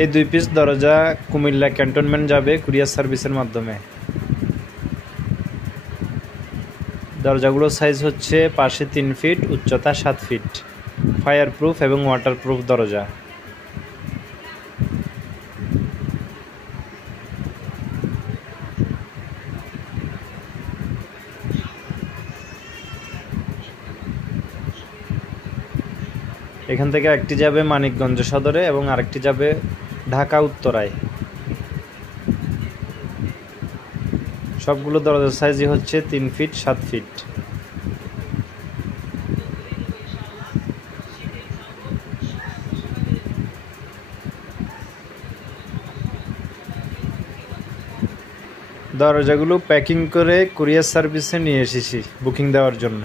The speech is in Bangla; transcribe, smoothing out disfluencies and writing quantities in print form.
এই 2 পিস দরজা কুমিল্লা ক্যান্টনমেন্ট যাবে কুরিয়ার সার্ভিসের মাধ্যমে। দরজাগুলোর সাইজ হচ্ছে পাশে 3 ফিট, উচ্চতা 7 ফিট, ফায়ার প্রুফ এবং ওয়াটার প্রুফ দরজা। এখান থেকে একটি যাবে মানিকগঞ্জ সদরে এবং আরেকটি যাবে ঢাকা উত্তরায়। সবগুলো দরজার সাইজই হচ্ছে 3 ফিট 7 ফিট। দরজাগুলো প্যাকিং করে কুরিয়ার সার্ভিসে নিয়ে এসেছি বুকিং দেওয়ার জন্য।